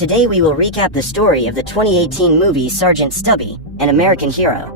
Today we will recap the story of the 2018 movie Sergeant Stubby, an American hero.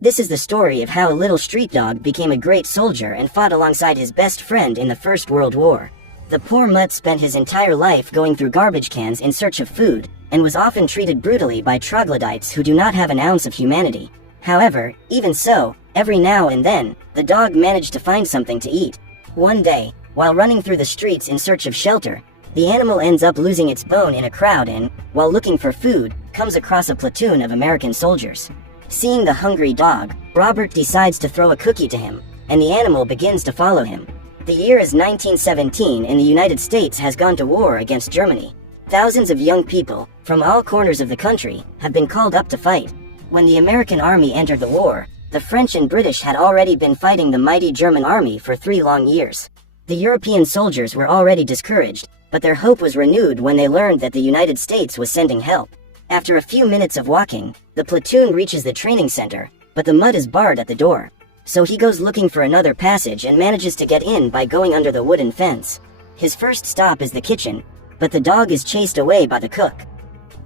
This is the story of how a little street dog became a great soldier and fought alongside his best friend in the First World War. The poor mutt spent his entire life going through garbage cans in search of food, and was often treated brutally by troglodytes who do not have an ounce of humanity. However, even so, every now and then, the dog managed to find something to eat. One day, while running through the streets in search of shelter, the animal ends up losing its bone in a crowd and, while looking for food, comes across a platoon of American soldiers. Seeing the hungry dog, Robert decides to throw a cookie to him, and the animal begins to follow him. The year is 1917 and the United States has gone to war against Germany. Thousands of young people, from all corners of the country, have been called up to fight. When the American army entered the war, the French and British had already been fighting the mighty German army for 3 long years. The European soldiers were already discouraged, but their hope was renewed when they learned that the United States was sending help. After a few minutes of walking, the platoon reaches the training center, but the mud is barred at the door. So he goes looking for another passage and manages to get in by going under the wooden fence. His first stop is the kitchen, but the dog is chased away by the cook.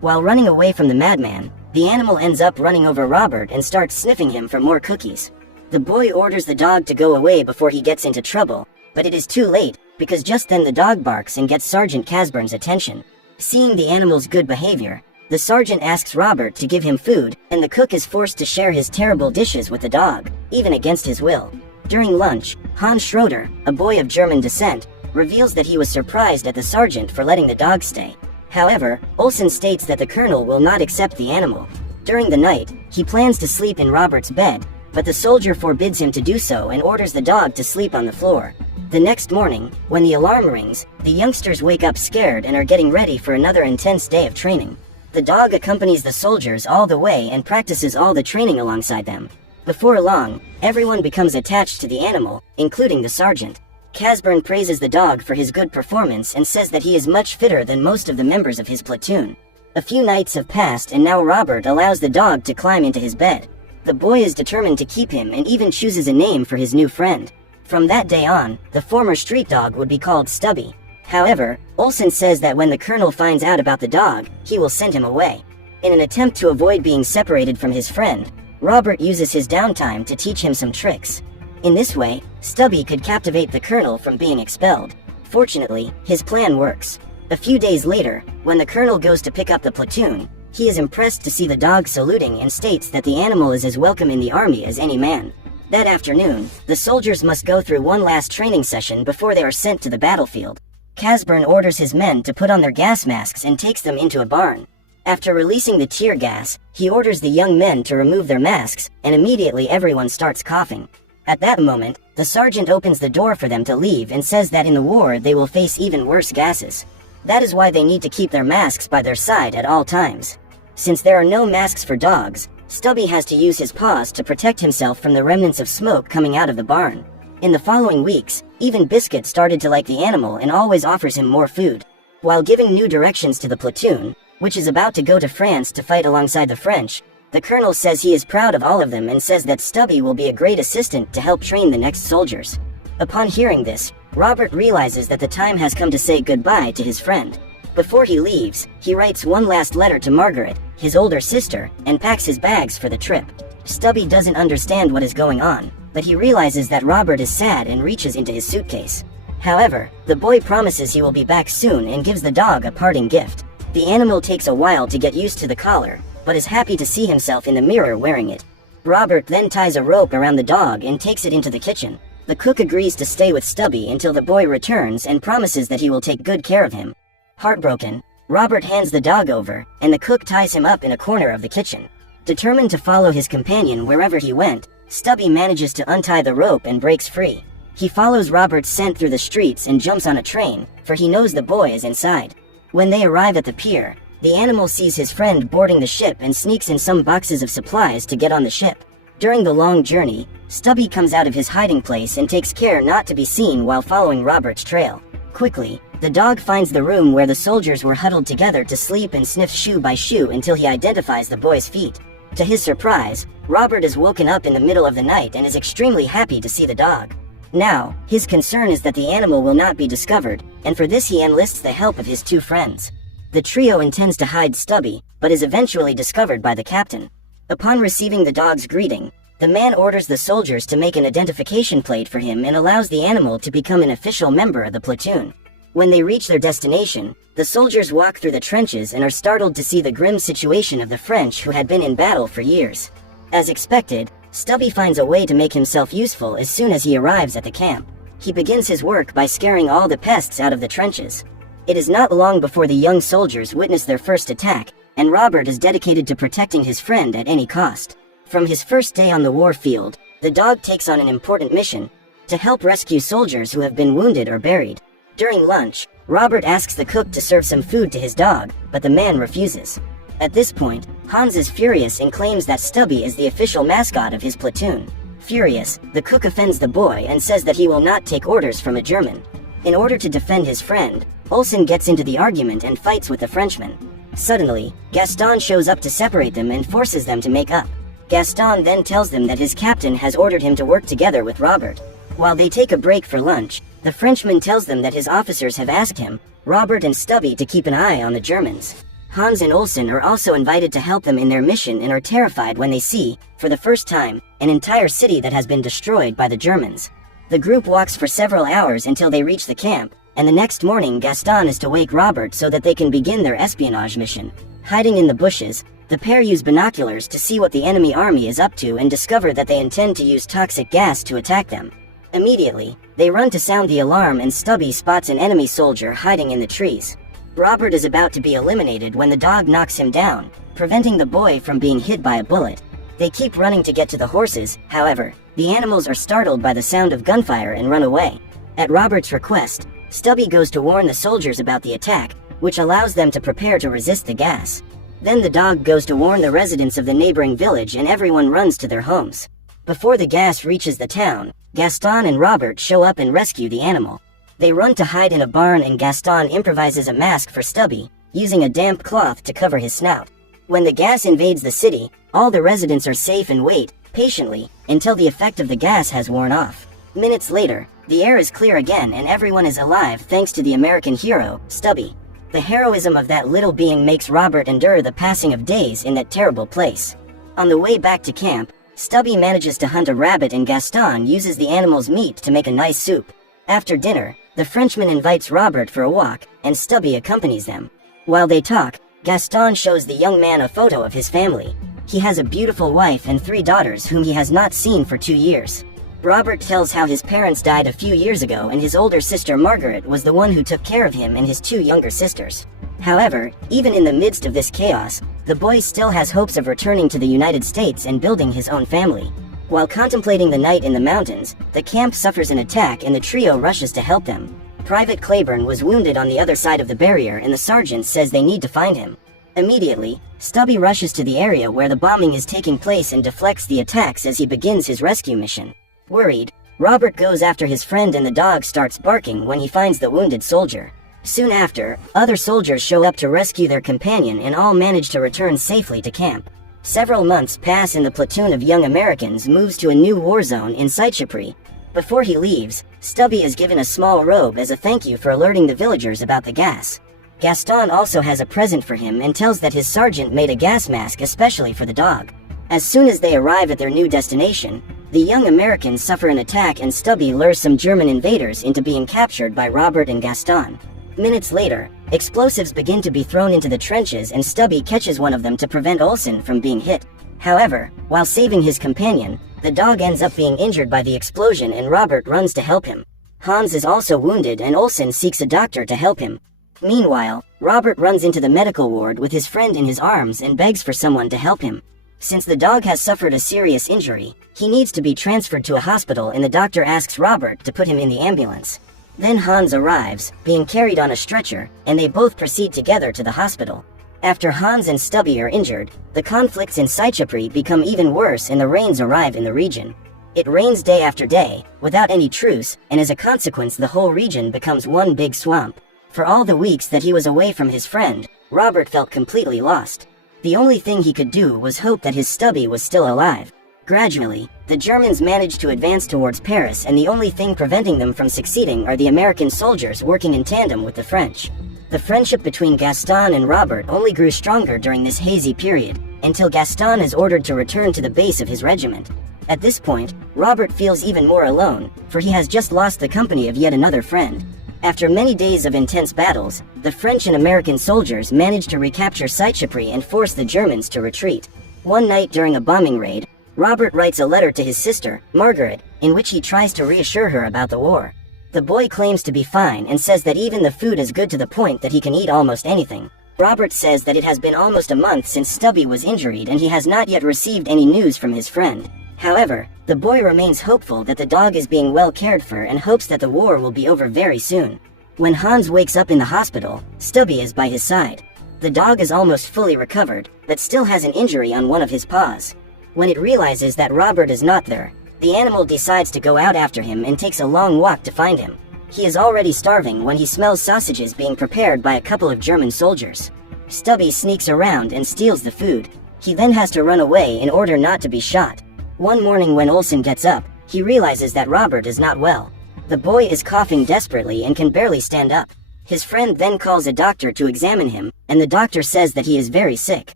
While running away from the madman, the animal ends up running over Robert and starts sniffing him for more cookies. The boy orders the dog to go away before he gets into trouble, but it is too late, because just then the dog barks and gets Sergeant Casburn's attention. Seeing the animal's good behavior, the sergeant asks Robert to give him food, and the cook is forced to share his terrible dishes with the dog, even against his will. During lunch, Hans Schroeder, a boy of German descent, reveals that he was surprised at the sergeant for letting the dog stay. However, Olsen states that the colonel will not accept the animal. During the night, he plans to sleep in Robert's bed, but the soldier forbids him to do so and orders the dog to sleep on the floor. The next morning, when the alarm rings, the youngsters wake up scared and are getting ready for another intense day of training. The dog accompanies the soldiers all the way and practices all the training alongside them. Before long, everyone becomes attached to the animal, including the sergeant. Casburn praises the dog for his good performance and says that he is much fitter than most of the members of his platoon. A few nights have passed and now Robert allows the dog to climb into his bed. The boy is determined to keep him and even chooses a name for his new friend. From that day on, the former street dog would be called Stubby. However, Olsen says that when the colonel finds out about the dog, he will send him away. In an attempt to avoid being separated from his friend, Robert uses his downtime to teach him some tricks. In this way, Stubby could captivate the colonel from being expelled. Fortunately, his plan works. A few days later, when the colonel goes to pick up the platoon, he is impressed to see the dog saluting and states that the animal is as welcome in the army as any man. That afternoon, the soldiers must go through one last training session before they are sent to the battlefield. Casburn orders his men to put on their gas masks and takes them into a barn. After releasing the tear gas, he orders the young men to remove their masks, and immediately everyone starts coughing. At that moment, the sergeant opens the door for them to leave and says that in the war they will face even worse gases. That is why they need to keep their masks by their side at all times. Since there are no masks for dogs, Stubby has to use his paws to protect himself from the remnants of smoke coming out of the barn. In the following weeks, even Biscuit started to like the animal and always offers him more food. While giving new directions to the platoon, which is about to go to France to fight alongside the French, the colonel says he is proud of all of them and says that Stubby will be a great assistant to help train the next soldiers. Upon hearing this, Robert realizes that the time has come to say goodbye to his friend. Before he leaves, he writes one last letter to Margaret, his older sister, and packs his bags for the trip. Stubby doesn't understand what is going on, but he realizes that Robert is sad and reaches into his suitcase. However, the boy promises he will be back soon and gives the dog a parting gift. The animal takes a while to get used to the collar, but is happy to see himself in the mirror wearing it. Robert then ties a rope around the dog and takes it into the kitchen. The cook agrees to stay with Stubby until the boy returns and promises that he will take good care of him. Heartbroken, Robert hands the dog over, and the cook ties him up in a corner of the kitchen. Determined to follow his companion wherever he went, Stubby manages to untie the rope and breaks free. He follows Robert's scent through the streets and jumps on a train, for he knows the boy is inside. When they arrive at the pier, the animal sees his friend boarding the ship and sneaks in some boxes of supplies to get on the ship. During the long journey, Stubby comes out of his hiding place and takes care not to be seen while following Robert's trail. Quickly, the dog finds the room where the soldiers were huddled together to sleep and sniffs shoe by shoe until he identifies the boy's feet. To his surprise, Robert is woken up in the middle of the night and is extremely happy to see the dog. Now, his concern is that the animal will not be discovered, and for this he enlists the help of his two friends. The trio intends to hide Stubby, but is eventually discovered by the captain. Upon receiving the dog's greeting, the man orders the soldiers to make an identification plate for him and allows the animal to become an official member of the platoon. When they reach their destination, the soldiers walk through the trenches and are startled to see the grim situation of the French who had been in battle for years. As expected, Stubby finds a way to make himself useful as soon as he arrives at the camp. He begins his work by scaring all the pests out of the trenches. It is not long before the young soldiers witness their first attack, and Robert is dedicated to protecting his friend at any cost. From his first day on the war field, the dog takes on an important mission: to help rescue soldiers who have been wounded or buried. During lunch, Robert asks the cook to serve some food to his dog, but the man refuses. At this point, Hans is furious and claims that Stubby is the official mascot of his platoon. Furious, the cook offends the boy and says that he will not take orders from a German. In order to defend his friend, Olsen gets into the argument and fights with the Frenchman. Suddenly, Gaston shows up to separate them and forces them to make up. Gaston then tells them that his captain has ordered him to work together with Robert. While they take a break for lunch, the Frenchman tells them that his officers have asked him, Robert and Stubby, to keep an eye on the Germans. Hans and Olsen are also invited to help them in their mission and are terrified when they see, for the first time, an entire city that has been destroyed by the Germans. The group walks for several hours until they reach the camp, and the next morning Gaston is to wake Robert so that they can begin their espionage mission. Hiding in the bushes, the pair use binoculars to see what the enemy army is up to and discover that they intend to use toxic gas to attack them. Immediately, they run to sound the alarm and Stubby spots an enemy soldier hiding in the trees. Robert is about to be eliminated when the dog knocks him down, preventing the boy from being hit by a bullet. They keep running to get to the horses, however, the animals are startled by the sound of gunfire and run away. At Robert's request, Stubby goes to warn the soldiers about the attack, which allows them to prepare to resist the gas. Then the dog goes to warn the residents of the neighboring village and everyone runs to their homes. Before the gas reaches the town, Gaston and Robert show up and rescue the animal. They run to hide in a barn and Gaston improvises a mask for Stubby, using a damp cloth to cover his snout. When the gas invades the city, all the residents are safe and wait, patiently, until the effect of the gas has worn off. Minutes later, the air is clear again and everyone is alive thanks to the American hero, Stubby. The heroism of that little being makes Robert endure the passing of days in that terrible place. On the way back to camp, Stubby manages to hunt a rabbit and Gaston uses the animal's meat to make a nice soup. After dinner, the Frenchman invites Robert for a walk, and Stubby accompanies them. While they talk, Gaston shows the young man a photo of his family. He has a beautiful wife and 3 daughters whom he has not seen for 2 years. Robert tells how his parents died a few years ago and his older sister Margaret was the one who took care of him and his 2 younger sisters. However, even in the midst of this chaos, the boy still has hopes of returning to the United States and building his own family. While contemplating the night in the mountains, the camp suffers an attack and the trio rushes to help them. Private Claiborne was wounded on the other side of the barrier and the sergeant says they need to find him. Immediately, Stubby rushes to the area where the bombing is taking place and deflects the attacks as he begins his rescue mission. Worried, Robert goes after his friend and the dog starts barking when he finds the wounded soldier. Soon after, other soldiers show up to rescue their companion and all manage to return safely to camp. Several months pass and the platoon of young Americans moves to a new war zone in Seychelles. Before he leaves, Stubby is given a small robe as a thank you for alerting the villagers about the gas. Gaston also has a present for him and tells that his sergeant made a gas mask especially for the dog. As soon as they arrive at their new destination, the young Americans suffer an attack and Stubby lures some German invaders into being captured by Robert and Gaston. Minutes later, explosives begin to be thrown into the trenches and Stubby catches one of them to prevent Olsen from being hit. However, while saving his companion, the dog ends up being injured by the explosion and Robert runs to help him. Hans is also wounded and Olsen seeks a doctor to help him. Meanwhile, Robert runs into the medical ward with his friend in his arms and begs for someone to help him. Since the dog has suffered a serious injury, he needs to be transferred to a hospital and the doctor asks Robert to put him in the ambulance. Then Hans arrives, being carried on a stretcher, and they both proceed together to the hospital. After Hans and Stubby are injured, the conflicts in Seychelles become even worse and the rains arrive in the region. It rains day after day, without any truce, and as a consequence the whole region becomes one big swamp. For all the weeks that he was away from his friend, Robert felt completely lost. The only thing he could do was hope that his Stubby was still alive. Gradually, the Germans manage to advance towards Paris, and the only thing preventing them from succeeding are the American soldiers working in tandem with the French. The friendship between Gaston and Robert only grew stronger during this hazy period, until Gaston is ordered to return to the base of his regiment. At this point, Robert feels even more alone, for he has just lost the company of yet another friend. After many days of intense battles, the French and American soldiers manage to recapture Seicheprey and force the Germans to retreat. One night during a bombing raid, Robert writes a letter to his sister, Margaret, in which he tries to reassure her about the war. The boy claims to be fine and says that even the food is good to the point that he can eat almost anything. Robert says that it has been almost a month since Stubby was injured and he has not yet received any news from his friend. However, the boy remains hopeful that the dog is being well cared for and hopes that the war will be over very soon. When Hans wakes up in the hospital, Stubby is by his side. The dog is almost fully recovered, but still has an injury on one of his paws. When it realizes that Robert is not there, the animal decides to go out after him and takes a long walk to find him. He is already starving when he smells sausages being prepared by a couple of German soldiers. Stubby sneaks around and steals the food. He then has to run away in order not to be shot. One morning when Olsen gets up, he realizes that Robert is not well. The boy is coughing desperately and can barely stand up. His friend then calls a doctor to examine him, and the doctor says that he is very sick.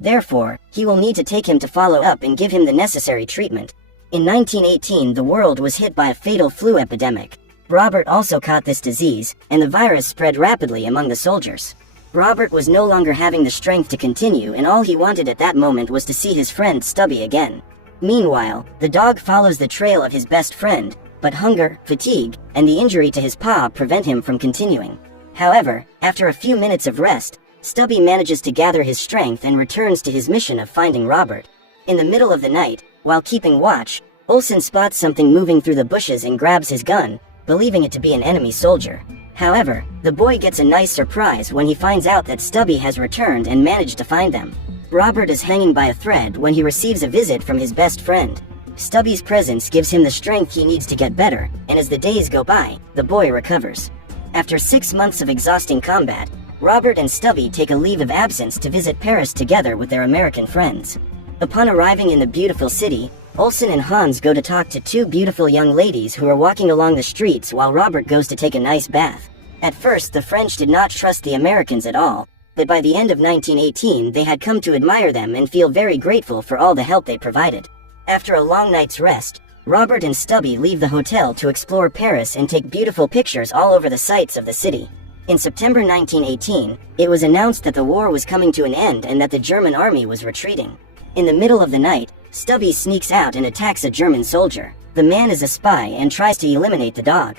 Therefore, he will need to take him to follow up and give him the necessary treatment. In 1918, the world was hit by a fatal flu epidemic. Robert also caught this disease, and the virus spread rapidly among the soldiers. Robert was no longer having the strength to continue, and all he wanted at that moment was to see his friend Stubby again. Meanwhile, the dog follows the trail of his best friend, but hunger, fatigue, and the injury to his paw prevent him from continuing. However, after a few minutes of rest, Stubby manages to gather his strength and returns to his mission of finding Robert. In the middle of the night, while keeping watch, Olsen spots something moving through the bushes and grabs his gun, believing it to be an enemy soldier. However, the boy gets a nice surprise when he finds out that Stubby has returned and managed to find them. Robert is hanging by a thread when he receives a visit from his best friend. Stubby's presence gives him the strength he needs to get better, and as the days go by, the boy recovers. After 6 months of exhausting combat, Robert and Stubby take a leave of absence to visit Paris together with their American friends. Upon arriving in the beautiful city, Olsen and Hans go to talk to two beautiful young ladies who are walking along the streets while Robert goes to take a nice bath. At first, the French did not trust the Americans at all, but by the end of 1918 they had come to admire them and feel very grateful for all the help they provided. After a long night's rest, Robert and Stubby leave the hotel to explore Paris and take beautiful pictures all over the sights of the city. In September 1918, it was announced that the war was coming to an end and that the German army was retreating. In the middle of the night, Stubby sneaks out and attacks a German soldier. The man is a spy and tries to eliminate the dog.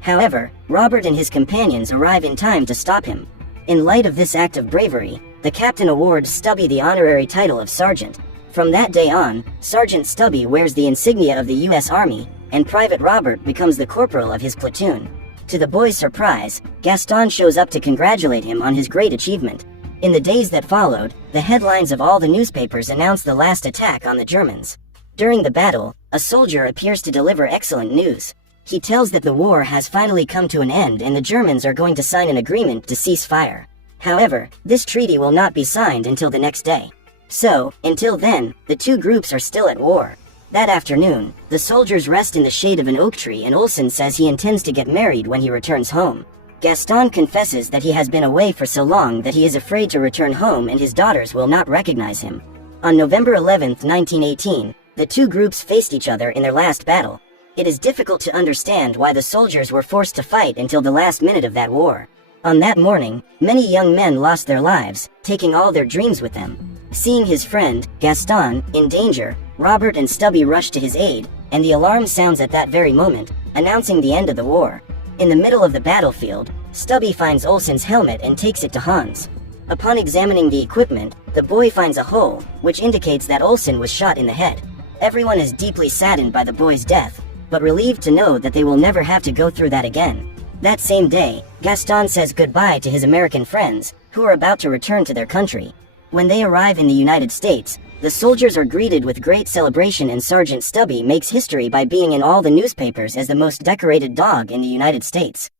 However, Robert and his companions arrive in time to stop him. In light of this act of bravery, the captain awards Stubby the honorary title of Sergeant. From that day on, Sergeant Stubby wears the insignia of the U.S. Army, and Private Robert becomes the corporal of his platoon. To the boy's surprise, Gaston shows up to congratulate him on his great achievement. In the days that followed, the headlines of all the newspapers announced the last attack on the Germans. During the battle, a soldier appears to deliver excellent news. He tells that the war has finally come to an end and the Germans are going to sign an agreement to cease fire. However, this treaty will not be signed until the next day. So, until then, the two groups are still at war. That afternoon, the soldiers rest in the shade of an oak tree and Olsen says he intends to get married when he returns home. Gaston confesses that he has been away for so long that he is afraid to return home and his daughters will not recognize him. On November 11, 1918, the two groups faced each other in their last battle. It is difficult to understand why the soldiers were forced to fight until the last minute of that war. On that morning, many young men lost their lives, taking all their dreams with them. Seeing his friend, Gaston, in danger, Robert and Stubby rush to his aid, and the alarm sounds at that very moment, announcing the end of the war. In the middle of the battlefield, Stubby finds Olsen's helmet and takes it to Hans. Upon examining the equipment, the boy finds a hole, which indicates that Olsen was shot in the head. Everyone is deeply saddened by the boy's death, but relieved to know that they will never have to go through that again. That same day, Gaston says goodbye to his American friends, who are about to return to their country. When they arrive in the United States, the soldiers are greeted with great celebration and Sergeant Stubby makes history by being in all the newspapers as the most decorated dog in the United States.